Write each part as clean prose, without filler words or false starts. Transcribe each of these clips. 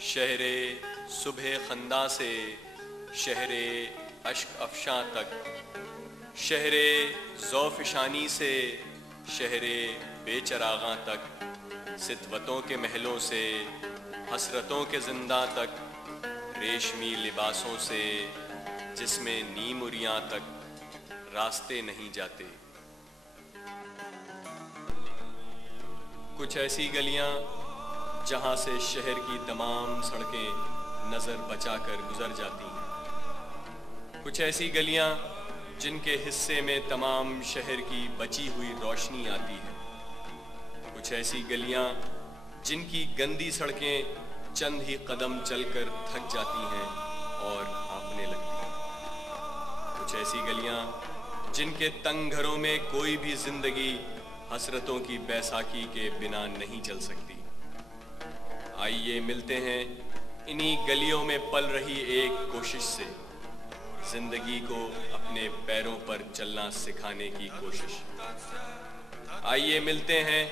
शहरे सुबह खंदा से शहरे अश्क अफशां तक, शहरे ज़ौफ़िशानी से शहरे बेचरागां तक, सितवतों के महलों से हसरतों के ज़िंदा तक, रेशमी लिबासों से जिसमें नीमुरियां तक रास्ते नहीं जाते। कुछ ऐसी गलियां जहां से शहर की तमाम सड़कें नज़र बचाकर गुजर जाती हैं। कुछ ऐसी गलियां जिनके हिस्से में तमाम शहर की बची हुई रोशनी आती है। कुछ ऐसी गलियां जिनकी गंदी सड़कें चंद ही कदम चलकर थक जाती हैं और हाँफने लगती हैं। कुछ ऐसी गलियां जिनके तंग घरों में कोई भी जिंदगी हसरतों की बैसाखी के बिना नहीं चल सकती। आइए मिलते हैं इन्हीं गलियों में पल रही एक कोशिश से, जिंदगी को अपने पैरों पर चलना सिखाने की कोशिश। आइए मिलते हैं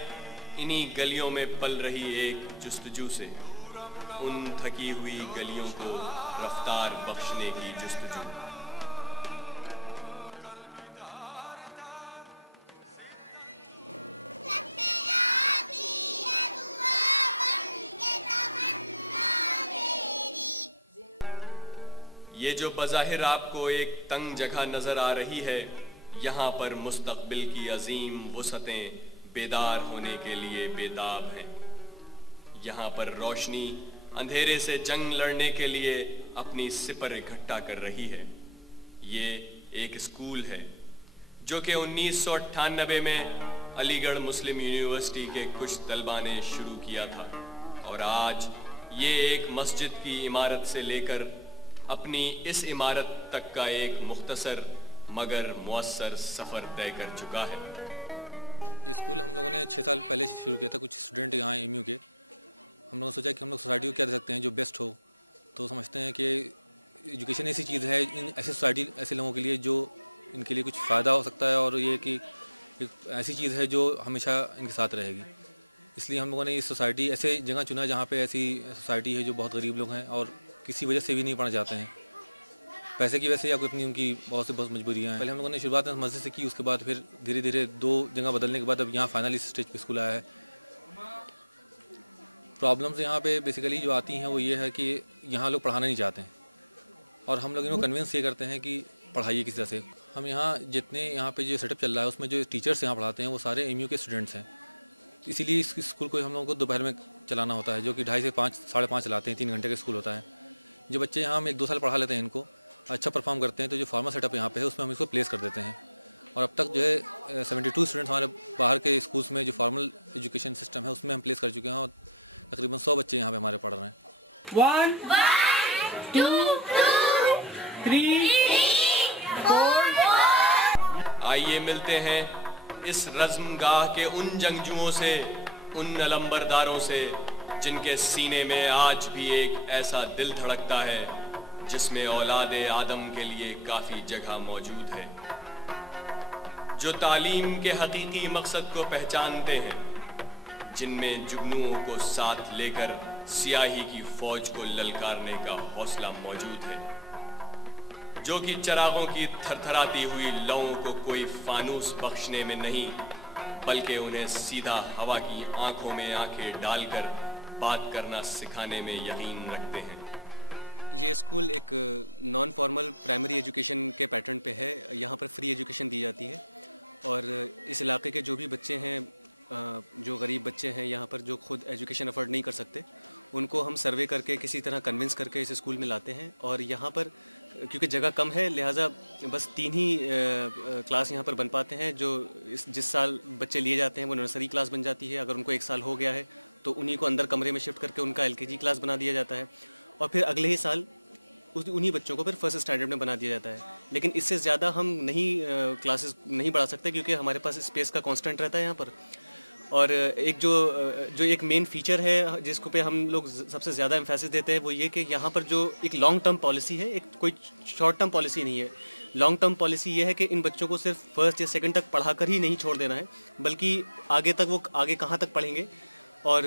इन्हीं गलियों में पल रही एक जुस्तजू से, उन थकी हुई गलियों को रफ्तार बख्शने की जुस्तजू। ये जो बज़ाहिर आपको एक तंग जगह नजर आ रही है, यहाँ पर मुस्तक़बिल की अजीम वुसअतें बेदार होने के लिए बेताब हैं। यहाँ पर रोशनी अंधेरे से जंग लड़ने के लिए अपनी सिपर इकट्ठा कर रही है। ये एक स्कूल है जो कि 1998 में अलीगढ़ मुस्लिम यूनिवर्सिटी के कुछ तलबा ने शुरू किया था, और आज ये एक मस्जिद की इमारत से लेकर अपनी इस इमारत तक का एक मुख्तसर मगर मुअस्सर सफ़र तय कर चुका है। ये स्कूल हम लोगों ने 6 साल पहले शुरू किया था। कुछ स्टूडेंट यहाँ एमयू के, हम लोगों ने सोचा कि हम लोग सोसाइटी को क्या दे सकते हैं जो बेस्ट हो। तो समझते हैं कि एजुकेशन ऐसी चीज़ है, इन ऐसी सोसाइटी ऐसे लोगों के लिए जो इनके लिए कुछ फ़ायदा हो सकता है, और ये कि एक ऐसी चीज़ है जो हमेशा इनके साथ रहेगी। इसलिए हम लोगों ने इस सोसाइटी ऐसे जगह चुना जहाँ पे ऐसी सोसाइटी है जो बहुत गरीब लोग हैं और किसी वजह से भी नहीं पढ़ना चाहते हैं, पैसे की वजह से या कोई अपनी उनकी बहुत मजबूरियाँ हैं। पहले हम लोगों ने शुरुआत मस्जिद से की, उसके बाद फिर धीरे धीरे 2 जगह बदलने के बाद अब यहाँ फाइनल इस स्टेज पे स्कूल आया है। प्रॉब्लम्स यहाँ पे बेसिकली जो आती हैं वो ये है कि यहाँ लोग पढ़ाना नहीं चाहते हैं, और हम लोग इनको कन्विंस ये करते हैं कि पढ़ाइए किसी तरह से। हम यहाँ जितने यहाँ पे जो सेटअप चल रहा है उसमें जो टीचर्स यहाँ पढ़ाते हैं वो सारे एमयू के स्टूडेंट्स हैं। इसीलिए इस स्कूल को हम लोगों को दोपहर में चलाना होता है, जो कि 2:30 से 5, 5:30 चलाते हैं। 3 घंटे का स्कूल होता है। जो बच्चे यहाँ हम 1-2 साल पढ़ा लेते हैं, इनको अच्छा परफॉर्म करते हैं, तो जो फॉर्मल सेटअप यहाँ पे है उसमें हम इसको प्लेस कर देते हैं। और अब तक जो है 72 स्टूडेंट्स हमारे बाहर के स्कूल्स में जो फॉर्मल एजुकेशन सिस्टम है उसमें हम प्लेस कर चुके हैं, और तकरीबन 100 बच्चे यहाँ पे हमारे पढ़ रहे हैं। 1 2 3 4। आइए मिलते हैं इस रज़्मगाह के उन जंगजुओं से, उन नलंबरदारों से जिनके सीने में आज भी एक ऐसा दिल धड़कता है जिसमें औलादे आदम के लिए काफ़ी जगह मौजूद है, जो तालीम के हकीकी मकसद को पहचानते हैं, जिनमें जुगनुओं को साथ लेकर सियाही की फौज को ललकारने का हौसला मौजूद है, जो कि चरागों की थरथराती हुई लौं को कोई फानूस बख्शने में नहीं बल्कि उन्हें सीधा हवा की आंखों में आंखें डालकर बात करना सिखाने में यकीन रखते हैं। ये स्कूल एक नॉन फॉर्मल प्राइमरी एजुकेशन के पैटर्न पे है। यहाँ पर फ्री एजुकेशन दी जाती है, और इस इलाके के जो भी बच्चे हैं, जो गरीब बच्चे हैं यहाँ पर, जो खुद एजुकेशन अफोर्ड नहीं कर सकते, उनको हम सर्वे करके किसी तरह कन्विंस करके इस स्कूल में लाते हैं। और यहाँ पर क्योंकि जगह कम है, लिहाजा बस 3 ही क्लास यहाँ पर बन पाते हैं। जो जिस साल बच्चे लिए जाते हैं वो नर्सरी क्लास बन जाती है। अगर उनको 1 साल हो गया है तो उन्हीं को अंदर कमरे में शिफ्ट करके उनका LKG क्लास बना दिया जाता है, और फिर अगले ही साल उन्हीं बच्चों को फिर फर्स्ट स्टैंडर्ड में बना दिया जाता है। लेकिन इससे ज़्यादा हम नहीं क्लासेस नहीं बढ़ा सकते, क्योंकि हमारे पास स्पेस का कांस्टेंट रहता है यहाँ पर। और एक जो एक मेन फीचर है जिसको पे हम लोग सबसे ज़्यादा एम्फेसिस देते हैं वो ये कि यहाँ पर जो एक लॉन्ग टर्म पॉलिसी है, एक कोई शॉर्ट टर्म पॉलिसी नहीं है। लॉन्ग टर्म पॉलिसी ये है कि इन बच्चों को सिर्फ फर्स्ट या सेकंड तक पढ़ाकर ही नहीं छोड़ देना है, बल्कि आगे तक वो आगे कहाँ तक पढ़ेंगे और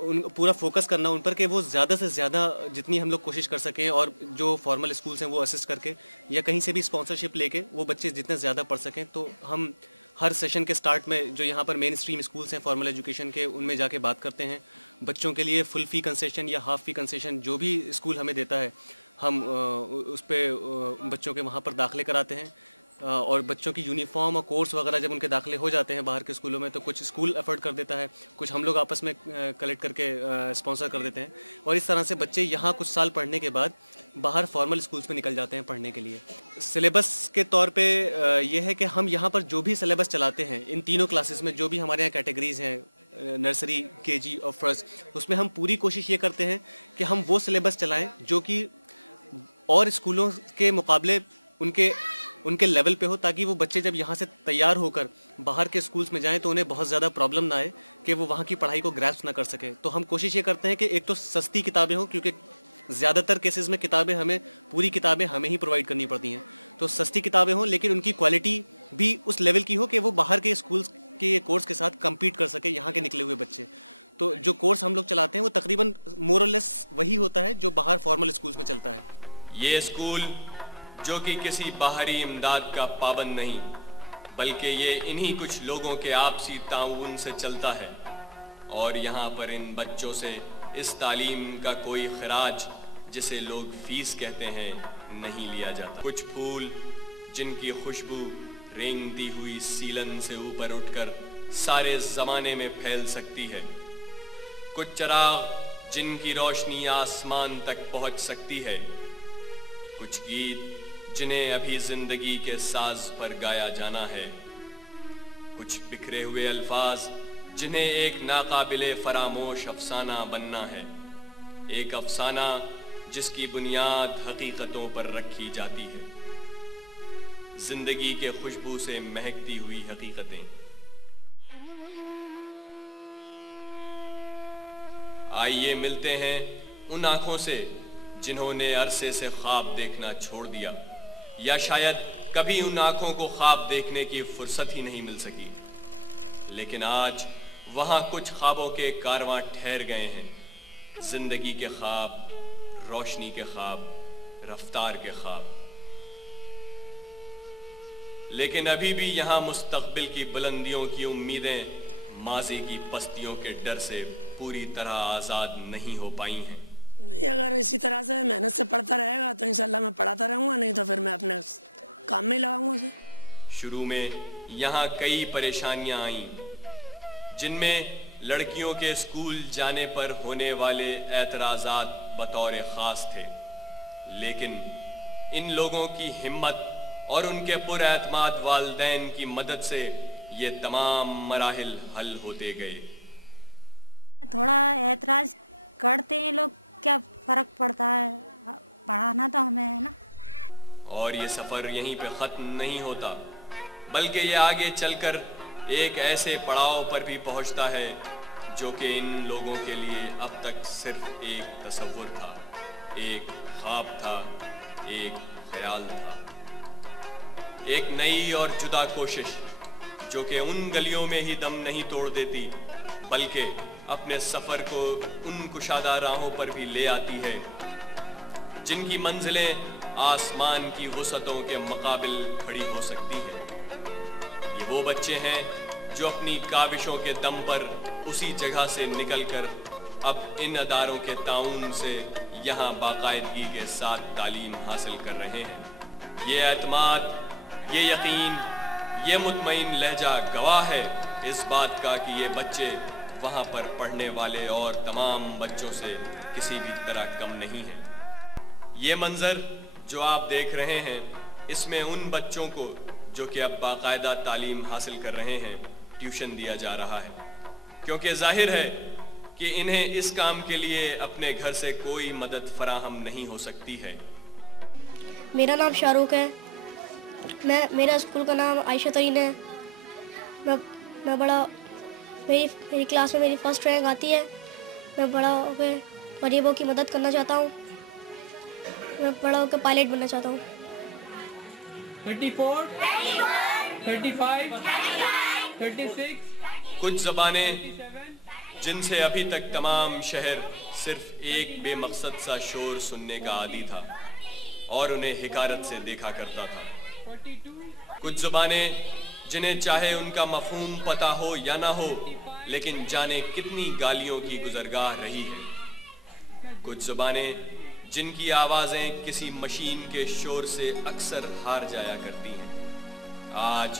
उन पूरा फोकस करना उन पर कि वो ज़्यादा से ज़्यादा जितनी हम लोग कोशिश कर सकें, और जो फॉर्मल स्कूल्स हैं वो असिस्ट करके या कहीं से भी स्पॉन्सरशिप लेके वो बच्चे जितने ज़्यादा पढ़ सकें। तो हम हर सेशन के स्टार्ट में जो यहाँ पर मेन स्ट्रीम स्कूल्स हैं फॉर्मल एजुकेशन के, उनमें जाके बात करते हैं। बच्चों के लिए फुल फ़ी कंसेशन या हाफ़ फ़ी कंसेशन जो भी स्कूल हमें देता है, हम उस पर बच्चों के वहाँ पर दाखिले कराते हैं। और बच्चों की यूनिफॉर्म और कोर्स वगैरह जब उनके दाखिले हो जाते हैं बाहर के स्कूलों में, तो कुछ स्कूल अफोर्ड कर देता है, कुछ हम लोग आपस में कलेक्ट करके स्पॉन्सर कर देते हैं। और इस तरह से बच्चे यहाँ कुछ साल पढ़ने के बाद बाहर फॉर्मल स्कूल्स में निकल जाते हैं पढ़ने के लिए। सिलेबस के तौर पे ये है कि हम यहाँ पर जो भी सिलेबस चलाते हैं इन तीनों क्लासेस में, जो भी हमारे यहाँ कैटेगरीज़ हैं, नर्सरी, केजी और फर्स्ट, उसमें हम पूरी कोशिश ये करते हैं कि हम वो सिलेबस चलाएँ जो कि और स्कूलों के मुकाबले उनके लेवल पे हो, ताकि वो बच्चे जब यहाँ से तैयार होकर बाहर के स्कूल्स में जाएं तो उन्हें बहुत ज़्यादा प्रॉब्लम ना आए कि वो वहाँ की पढ़ाई को ग्रैस्प ना कर सकें। तो हम कोशिश ये करते हैं कि एक तो सस्ती किताबें हों, क्योंकि ज़्यादातर केसेस में पूरी किताबें हमें ही प्रोवाइड करनी पड़ती हैं। तो सस्ती किताबें हों, लेकिन उनकी क्वालिटी भी उस लेवल की हो कि वो बाहर के स्कूल्स के कोर्स के साथ कम्पीट कर सके यहाँ के निकले हुए बच्चे। तो जो कोर्स हम लोग चलाते हैं वो तकरीबन मोर और लेस वही होता है जो बाहर फॉर्मल स्कूल्स में चलता है। ये स्कूल जो कि किसी बाहरी इमदाद का पाबंद नहीं, बल्कि ये इन्हीं कुछ लोगों के आपसी ताउन से चलता है, और यहाँ पर इन बच्चों से इस तालीम का कोई खराज, जिसे लोग फीस कहते हैं, नहीं लिया जाता। कुछ फूल जिनकी खुशबू रेंगती हुई सीलन से ऊपर उठकर सारे ज़माने में फैल सकती है, कुछ चिराग जिनकी रोशनी आसमान तक पहुँच सकती है, कुछ गीत जिन्हें अभी जिंदगी के साज पर गाया जाना है, कुछ बिखरे हुए अल्फाज जिन्हें एक नाकाबिले फरामोश अफसाना बनना है, एक अफसाना जिसकी बुनियाद हकीकतों पर रखी जाती है, जिंदगी के खुशबू से महकती हुई हकीकतें। आइए मिलते हैं उन आंखों से जिन्होंने अरसे से ख्वाब देखना छोड़ दिया, या शायद कभी उन आंखों को ख्वाब देखने की फुर्सत ही नहीं मिल सकी, लेकिन आज वहां कुछ ख्वाबों के कारवां ठहर गए हैं। जिंदगी के ख्वाब, रोशनी के ख्वाब, रफ्तार के ख्वाब। लेकिन अभी भी यहां मुस्तकबिल की बुलंदियों की उम्मीदें माजी की पस्तियों के डर से पूरी तरह आज़ाद नहीं हो पाई हैं। नहीं, अगर इसी तरह से मेहनत से पढ़ता रहेगा तो इंशाल्लाह मैं पढ़ाता रहूँगा, नहीं तो फिर मैं अपने काम में लगाऊंगा उसे। शुरू में यहाँ कई परेशानियाँ आईं, जिनमें लड़कियों के स्कूल जाने पर होने वाले एतराज़ात बतौर ख़ास थे, लेकिन इन लोगों की हिम्मत और उनके पुरएतमाद वालिदैन की मदद से ये तमाम मराहिल हल होते गए। थोड़ा एतराज़ करते हैं लोग, क्या फ़र्क पड़ता है, पढ़ाना तो हमें है ना। और ये सफ़र यहीं पे ख़त्म नहीं होता, बल्कि ये आगे चलकर एक ऐसे पड़ाव पर भी पहुंचता है जो कि इन लोगों के लिए अब तक सिर्फ एक तसव्वुर था, एक ख्वाब था, एक ख्याल था, एक नई और जुदा कोशिश जो कि उन गलियों में ही दम नहीं तोड़ देती, बल्कि अपने सफ़र को उन कुशादा राहों पर भी ले आती है जिनकी मंजिलें आसमान की वुसअतों के मुकाबिल खड़ी हो सकती हैं। ये वो बच्चे हैं जो अपनी काविशों के दम पर उसी जगह से निकलकर अब इन अदारों के ताउन से यहाँ बाकायदगी के साथ तालीम हासिल कर रहे हैं। ये एतमाद, ये यकीन, ये मुतमईन लहजा गवाह है इस बात का कि ये बच्चे वहाँ पर पढ़ने वाले और तमाम बच्चों से किसी भी तरह कम नहीं है। ये मंजर जो आप देख रहे हैं, इसमें उन बच्चों को जो कि अब बाकायदा तालीम हासिल कर रहे हैं ट्यूशन दिया जा रहा है, क्योंकि जाहिर है कि इन्हें इस काम के लिए अपने घर से कोई मदद फराहम नहीं हो सकती है। कुछ ज़बानें जिनसे अभी तक तमाम शहर सिर्फ एक बेमकसद सा शोर सुनने का आदी था और उन्हें हिकारत से देखा करता था। कुछ जुबानें जिन्हें चाहे उनका मफहूम पता हो या ना हो, लेकिन जाने कितनी गालियों की गुजरगाह रही है। कुछ जुबानें जिनकी आवाजें किसी मशीन के शोर से अक्सर हार जाया करती हैं, आज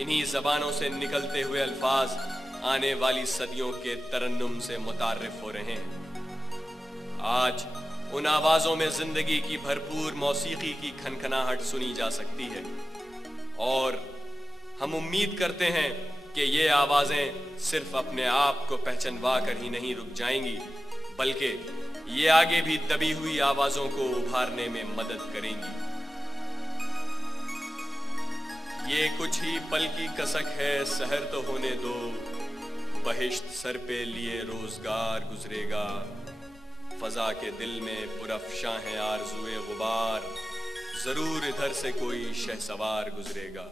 इन्हीं जबानों से निकलते हुए अल्फाज आने वाली सदियों के तरन्नुम से मुतारिफ हो रहे हैं। आज उन आवाजों में जिंदगी की भरपूर मौसीकी की खनखनाहट सुनी जा सकती है और हम उम्मीद करते हैं कि ये आवाजें सिर्फ अपने आप को पहचानवा कर ही नहीं रुक जाएंगी, बल्कि ये आगे भी दबी हुई आवाजों को उभारने में मदद करेंगी। ये कुछ ही पल की कसक है, सहर तो होने दो, बहिश्त सर पे लिए रोजगार गुजरेगा, फजा के दिल में पुरअफ़शां है आरज़ुए गुबार, जरूर इधर से कोई शहसवार गुजरेगा।